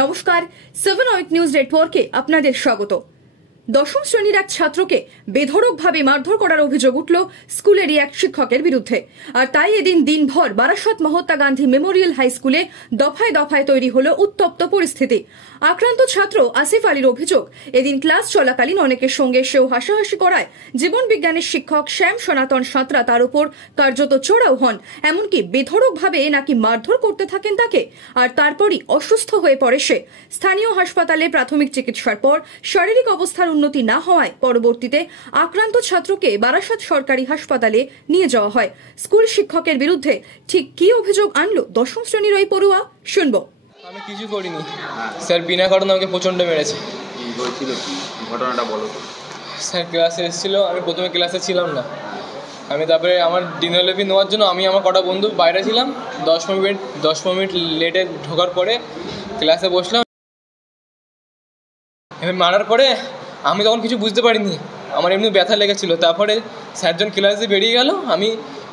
নমস্কার, 7 ওয়েক নিউজ নেটওয়ার্কে আপনাদের স্বাগত। দশম শ্রেণীর এক ছাত্রকে বেধড়কভাবে মারধর করার অভিযোগ উঠল স্কুলেরই এক শিক্ষকের বিরুদ্ধে। আর তাই এদিন দিনভর বারাসত মহাত্মা গান্ধী মেমোরিয়াল হাই স্কুলে দফায় দফায় তৈরি হলো উত্তপ্ত পরিস্থিতি। আক্রান্ত ছাত্র আসিফ আলীর অভিযোগ, এদিন ক্লাস চলাকালীন অনেকের সঙ্গে সেও হাসাহাসি করায় জীবন বিজ্ঞানের শিক্ষক শ্যাম সনাতন সাঁতরা তার উপর কার্যত চড়াও হন, এমনকি বেধড়কভাবে নাকি মারধর করতে থাকেন তাকে। আর তারপরই অসুস্থ হয়ে পড়ে সে। স্থানীয় হাসপাতালে প্রাথমিক চিকিৎসার পর শারীরিক অবস্থার উন্নতি না হওয়ায় পরবর্তীতে আক্রান্ত ছাত্রকে বারাসত সরকারি হাসপাতালে নিয়ে যাওয়া হয়। স্কুল শিক্ষকের বিরুদ্ধে ঠিক কি অভিযোগ আনলো দশম শ্রেণীর ওই পড়ুয়া, শুনবো। আমি কিছু করিনি স্যার, বিনা কারণে আমাকে প্রচণ্ড মেরেছে। ঘটনাটা বলো। স্যার ক্লাসে এসেছিল, আমি প্রথমে ক্লাসে ছিলাম না। আমি তারপরে আমার ডিনার লেভি নেওয়ার জন্য আমি আমার কটা বন্ধু বাইরে ছিলাম। 10-15 মিনিট লেটে ঢোকার পরে ক্লাসে বসলাম। এবার মারার পরে আমি তখন কিছু বুঝতে পারিনি, আমার এমনি ব্যথা লেগেছিল। তারপরে স্যারজন ক্লাসে বেরিয়ে গেল, আমি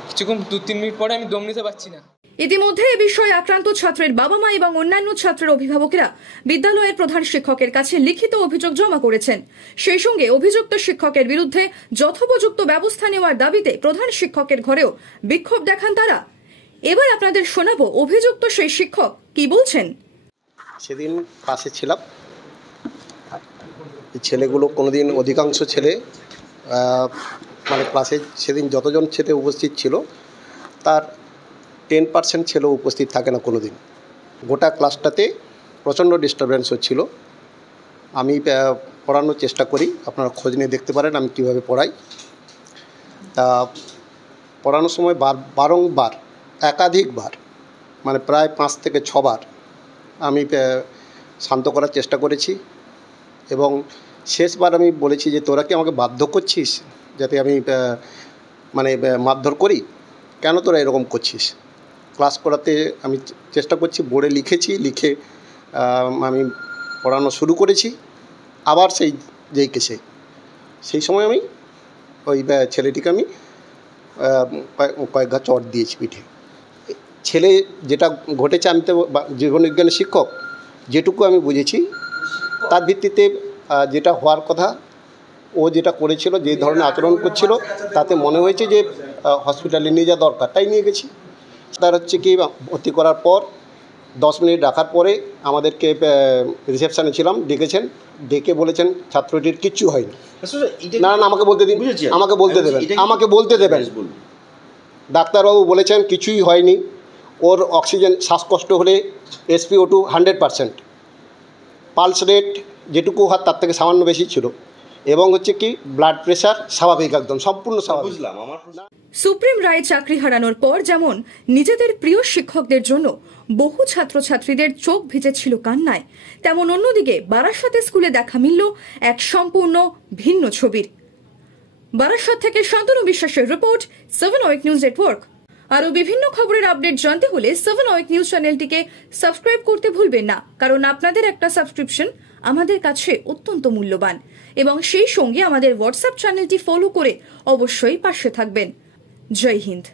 কিছুক্ষণ 2-3 মিনিট পরে আমি দম নিতে পারছি না। ইতিমধ্যে এ বিষয়ে আক্রান্ত ছাত্রের বাবা মা এবং অন্যান্য ছাত্রের অভিভাবকেরা বিদ্যালয়ের প্রধান শিক্ষকের কাছে লিখিত অভিযোগ জমা করেছেন। সেই সঙ্গে অভিযুক্ত শিক্ষকের বিরুদ্ধে যথোপযুক্ত ব্যবস্থা নেওয়ার দাবিতে প্রধান শিক্ষকের ঘরেও বিক্ষোভ দেখান তারা। এবার আপনাদের শোনাবো অভিযুক্ত সেই শিক্ষক কি বলছেন। সেদিন ক্লাসে ছিলাম, ছেলেগুলো কোনোদিন অধিকাংশ ছেলে মানে ক্লাসে সেদিন যতজন ছেলে উপস্থিত ছিল তার 10% ছেলেও উপস্থিত থাকে না কোনো দিন। গোটা ক্লাসটাতে প্রচণ্ড ডিস্টারবেন্স হচ্ছিল। আমি পড়ানোর চেষ্টা করি, আপনারা খোঁজ নিয়ে দেখতে পারেন আমি কীভাবে পড়াই। তা পড়ানোর সময় বারংবার একাধিকবার মানে প্রায় 5 থেকে 6 বার আমি শান্ত করার চেষ্টা করেছি এবং শেষবার আমি বলেছি যে তোরা কি আমাকে বাধ্য করছিস যাতে আমি মানে মারধর করি, কেন তোরা এরকম করছিস। ক্লাস করাতে আমি চেষ্টা করছি, বোর্ডে লিখেছি, লিখে আমি পড়ানো শুরু করেছি। আবার যেই কেসে সেই সময় আমি ওই ছেলেটিকে আমি কয়েক ঘা চট দিয়েছি পিঠে। ছেলে যেটা ঘটেছে, আমি তো জীবনবিজ্ঞানের শিক্ষক, যেটুকু আমি বুঝেছি তার ভিত্তিতে যেটা হওয়ার কথা, ও যেটা করেছিল, যে ধরনের আচরণ করছিল, তাতে মনে হয়েছে যে হসপিটালে নিয়ে যাওয়া দরকার, তাই নিয়ে গেছি। তার হচ্ছে কি ভর্তি করার পর 10 মিনিট রাখার পরে আমাদেরকে রিসেপশানে ছিলাম, ডেকে বলেছেন ছাত্রটির কিচ্ছু হয়নি। না আমাকে বলতে দিন, আমাকে বলতে দেবেন। ডাক্তারবাবু বলেছেন কিছুই হয়নি, ওর অক্সিজেন শ্বাসকষ্ট হলে SpO2 100%, পালস রেট যেটুকু হাত তার থেকে সামান্য বেশি ছিল, এবং হচ্ছে কি ব্লাড প্রেশার স্বাভাবিক, একদম সম্পূর্ণ স্বাভাবিক। সুপ্রিম রায়ে চাকরি হারানোর পর যেমন নিজেদের প্রিয় শিক্ষকদের জন্য বহু ছাত্রছাত্রীদের চোখ ভিজেছিল কান্নায়, তেমন অন্যদিকে বারাসত স্কুলে দেখা মিলল এক সম্পূর্ণ ভিন্ন ছবির। বারাসত থেকে শান্তনু বিশ্বাসের রিপোর্ট, 7 ওয়েক নিউজ নেটওয়ার্ক। আরও বিভিন্ন খবরের আপডেট জানতে হলে 7 ওয়েক নিউজ চ্যানেলটিকে সাবস্ক্রাইব করতে ভুলবেন না, কারণ আপনাদের একটা সাবস্ক্রিপশন আমাদের কাছে অত্যন্ত মূল্যবান। এবং সেই সঙ্গে আমাদের হোয়াটসঅ্যাপ চ্যানেলটি ফলো করে অবশ্যই পাশে থাকবেন। জয় হিন্দ।